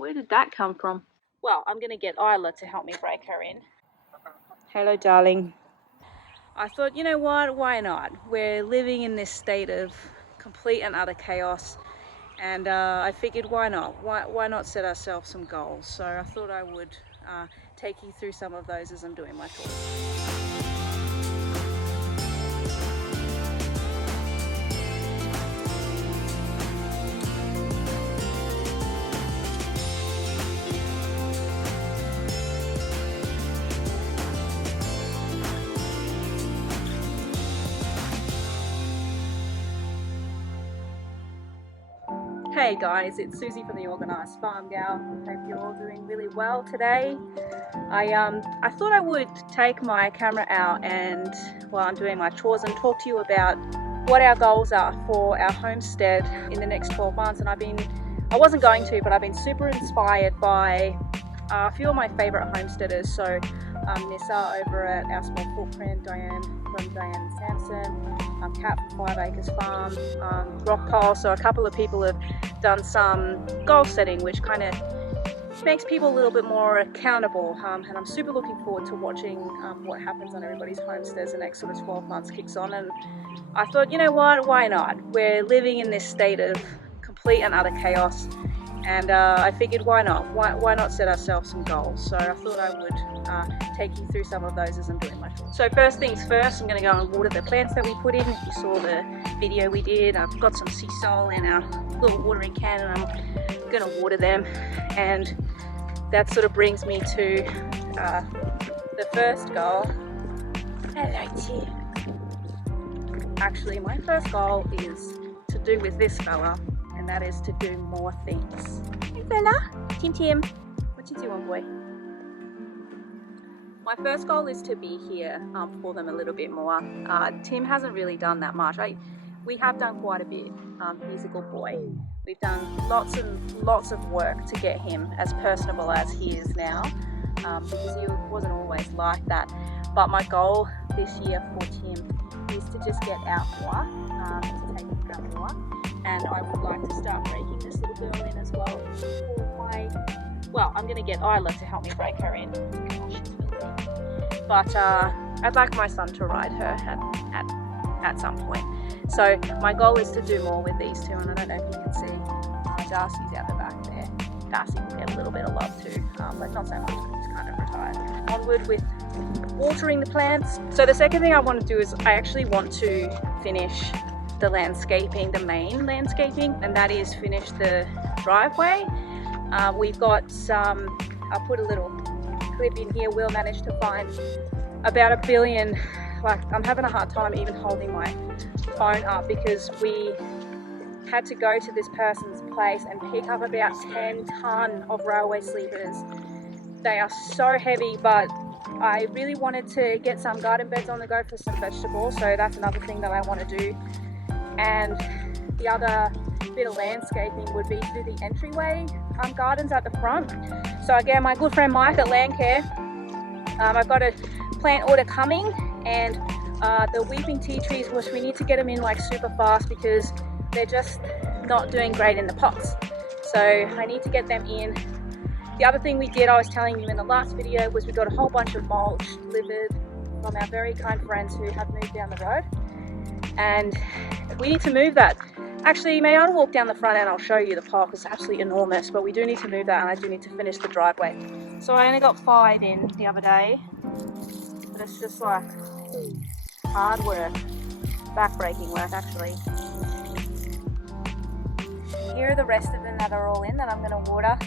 Where did that come from? Well, I'm going to get Isla to help me break her in. Hello, darling. I thought, you know what, why not? We're living in this state of complete and utter chaos, and I figured why not? Why not set ourselves some goals? So I thought I would take you through some of those as I'm doing my tour. Hey guys, it's Susie from the Organised Farm Gal. Hope you're all doing really well today. I thought I would take my camera out and while I'm doing my chores and talk to you about what our goals are for our homestead in the next 12 months. And I wasn't going to, but I've been super inspired by a few of my favourite homesteaders. So Nissa over at Our Small Footprint, Diane from Diane Sampson, Kat from 5 Acres Farm, Rockpole. So a couple of people have done some goal setting, which kind of makes people a little bit more accountable, and I'm super looking forward to watching what happens on everybody's homestead as the next sort of 12 months kicks on. And I thought, you know what, why not? We're living in this state of complete and utter chaos, and I figured why not? Why not set ourselves some goals? So I thought I would take you through some of those as I'm doing my tour. So first things first, I'm going to go and water the plants that we put in. If you saw the video we did, I've got some sea salt in our little watering can and I'm going to water them. And that sort of brings me to the first goal. Hello, Tim. Actually, my first goal is to do with this fella, and that is to do more things. Hey fella, Tim, what you doing, boy? My first goal is to be here for them a little bit more. Tim hasn't really done that much. We have done quite a bit. He's a good boy. We've done lots and lots of work to get him as personable as he is now, because he wasn't always like that. But my goal this year for Tim is to just get out more, to take him out more. And I would like to start breaking this little girl in as well. Well, I'm going to get Isla to help me break her in. Oh, she's filthy. But I'd like my son to ride her at some point. So my goal is to do more with these two, and I don't know if you can see Darcy's out the back there. Darcy will get a little bit of love too, but not so much because he's kind of retired. Onward with watering the plants. So the second thing I want to do is I actually want to finish the landscaping, the main landscaping, and that is finish the driveway. We've got some, I'll put a little clip in here. We'll manage to find about 1 billion. Like, I'm having a hard time even holding my phone up because we had to go to this person's place and pick up about 10 ton of railway sleepers. They are so heavy, but I really wanted to get some garden beds on the go for some vegetables, so that's another thing that I want to do. And the other bit of landscaping would be to do the entryway gardens at the front. So again, my good friend Mike at Landcare, I've got a plant order coming, and the weeping tea trees, which we need to get them in like super fast because they're just not doing great in the pots. So I need to get them in. The other thing we did, I was telling you in the last video, was we got a whole bunch of mulch delivered from our very kind friends who have moved down the road, and we need to move that. Actually, may I walk down the front and I'll show you the park. It's absolutely enormous, but we do need to move that, and I do need to finish the driveway. So I only got 5 in the other day, but it's just like hard work, back-breaking work actually. Here are the rest of them that are all in that I'm going to water.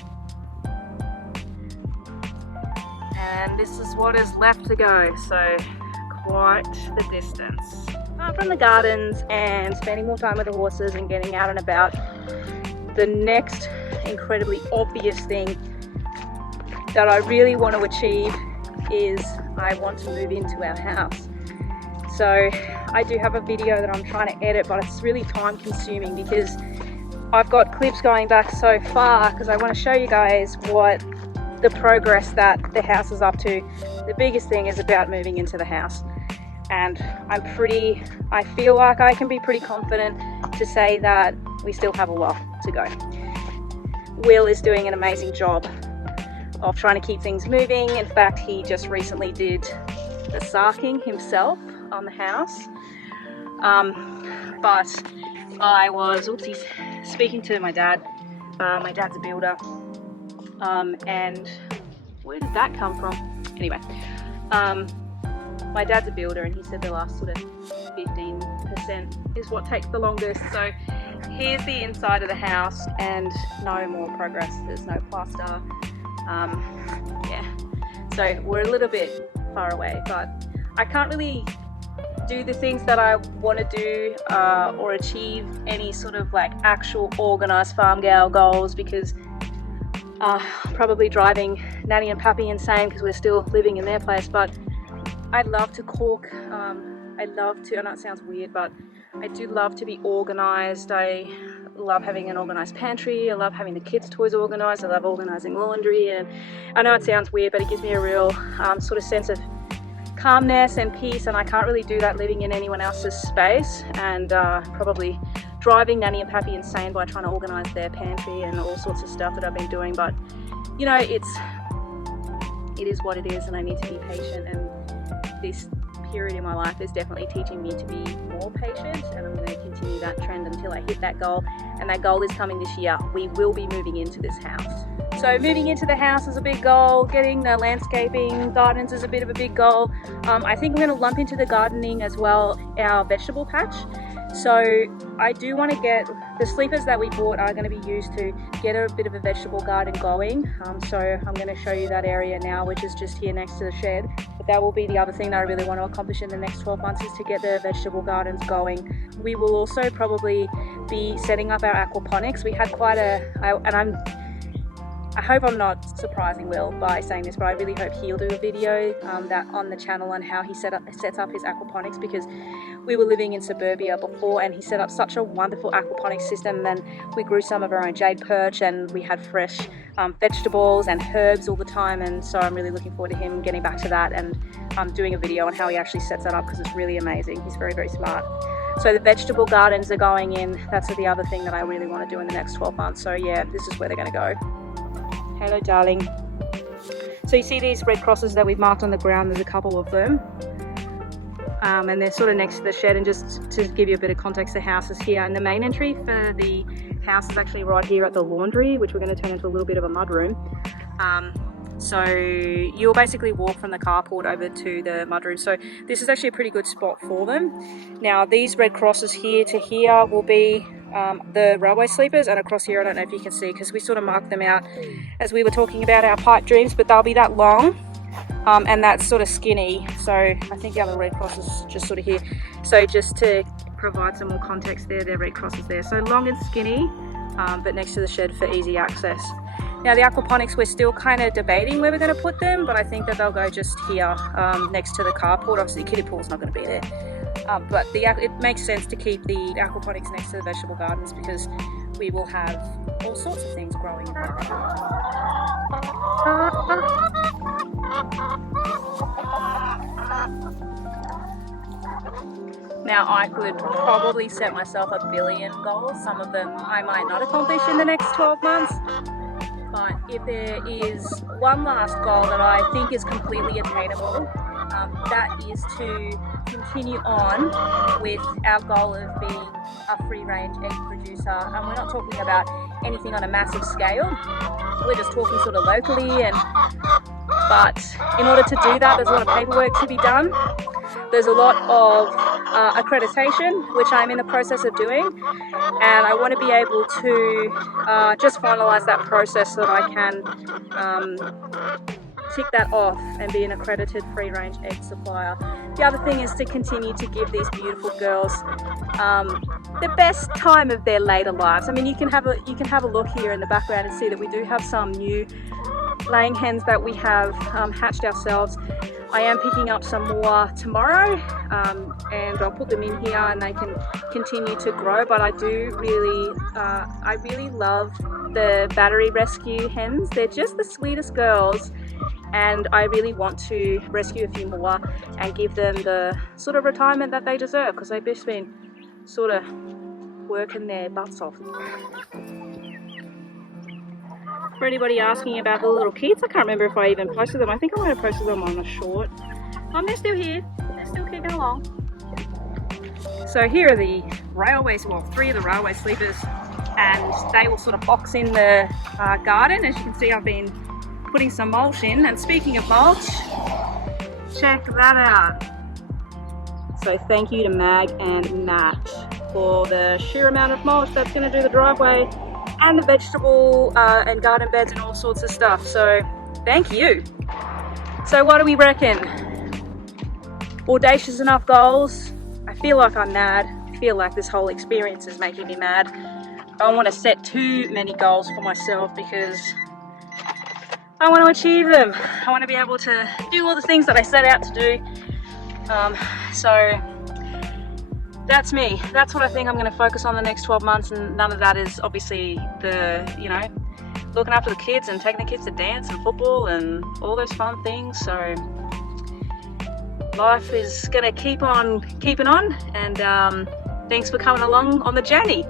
And this is what is left to go, so quite the distance. From the gardens and spending more time with the horses and getting out and about, the next incredibly obvious thing that I really want to achieve is I want to move into our house. So I do have a video that I'm trying to edit, but it's really time consuming because I've got clips going back so far because I want to show you guys what the progress that the house is up to. The biggest thing is about moving into the house. And I feel like I can be pretty confident to say that we still have a while to go. Will is doing an amazing job of trying to keep things moving. In fact, he just recently did the sarking himself on the house. But I was speaking to my dad. My dad's a builder, and where did that come from? Anyway, my dad's a builder, and he said the last sort of 15% is what takes the longest. So here's the inside of the house, and no more progress. There's no plaster. Yeah, so we're a little bit far away, but I can't really do the things that I want to do or achieve any sort of like actual organized farm gal goals, because probably driving Nanny and Pappy insane because we're still living in their place. But I'd love to cook. I love to, I know it sounds weird, but I do love to be organized. I love having an organized pantry. I love having the kids' toys organized. I love organizing laundry, and I know it sounds weird, but it gives me a real sort of sense of calmness and peace, and I can't really do that living in anyone else's space, and probably driving Nanny and Pappy insane by trying to organize their pantry and all sorts of stuff that I've been doing. But you know, it is what it is, and I need to be patient, and this period in my life is definitely teaching me to be more patient, and I'm going to continue that trend until I hit that goal, and that goal is coming this year. We will be moving into this house. So moving into the house is a big goal. Getting the landscaping gardens is a bit of a big goal. I think I'm going to lump into the gardening as well our vegetable patch. So I do want to get the sleepers that we bought are going to be used to get a bit of a vegetable garden going. So I'm going to show you that area now, which is just here next to the shed. But that will be the other thing that I really want to accomplish in the next 12 months, is to get the vegetable gardens going. We will also probably be setting up our aquaponics. We had quite I hope I'm not surprising Will by saying this, but I really hope he'll do a video that on the channel on how he sets up his aquaponics, because we were living in suburbia before, and he set up such a wonderful aquaponics system, and we grew some of our own jade perch, and we had fresh vegetables and herbs all the time. And so I'm really looking forward to him getting back to that and doing a video on how he actually sets that up, because it's really amazing. He's very, very smart. So the vegetable gardens are going in. That's the other thing that I really want to do in the next 12 months. So yeah, this is where they're going to go. Hello, darling. So you see these red crosses that we've marked on the ground? There's a couple of them. And they're sort of next to the shed. And just to give you a bit of context, the house is here. And the main entry for the house is actually right here at the laundry, which we're going to turn into a little bit of a mudroom. So you'll basically walk from the carport over to the mudroom. So this is actually a pretty good spot for them. Now these red crosses here to here will be the railway sleepers, and across here I don't know if you can see, because we sort of marked them out as we were talking about our pipe dreams, but they'll be that long and that's sort of skinny. So I think the other red cross is just sort of here. So just to provide some more context there, they're red crosses there. So long and skinny, but next to the shed for easy access. Now the aquaponics, we're still kind of debating where we're going to put them, but I think that they'll go just here next to the carport. Obviously kiddie pool's not going to be there. But it makes sense to keep the aquaponics next to the vegetable gardens, because we will have all sorts of things growing in there. Now I could probably set myself 1 billion goals. Some of them I might not accomplish in the next 12 months. But if there is one last goal that I think is completely attainable, that is to continue on with our goal of being a free-range egg producer. And we're not talking about anything on a massive scale. We're just talking sort of locally. But in order to do that, there's a lot of paperwork to be done. There's a lot of accreditation, which I'm in the process of doing, and I want to be able to just finalise that process so that I can tick that off and be an accredited free-range egg supplier. The other thing is to continue to give these beautiful girls the best time of their later lives. I mean, you can have a look here in the background and see that we do have some new laying hens that we have hatched ourselves. I am picking up some more tomorrow, and I'll put them in here and they can continue to grow. But I really love the battery rescue hens. They're just the sweetest girls, and I really want to rescue a few more and give them the sort of retirement that they deserve, because they've just been sort of working their butts off. For anybody asking about the little kids, I can't remember if I even posted them. I think I might have posted them on a short. They're still here. They're still kicking along. So here are the railways, well, 3 of the railway sleepers, and they will sort of box in the garden. As you can see, I've been putting some mulch in. And speaking of mulch, check that out. So thank you to Mag and Nat for the sheer amount of mulch that's going to do the driveway and the vegetable and garden beds and all sorts of stuff. So thank you. So what do we reckon? Audacious enough goals? I feel like I'm mad. I feel like this whole experience is making me mad. I don't want to set too many goals for myself because I want to achieve them. I want to be able to do all the things that I set out to do. So that's me. That's what I think I'm going to focus on the next 12 months, and none of that is obviously the, you know, looking after the kids and taking the kids to dance and football and all those fun things. So life is going to keep on keeping on, and thanks for coming along on the journey.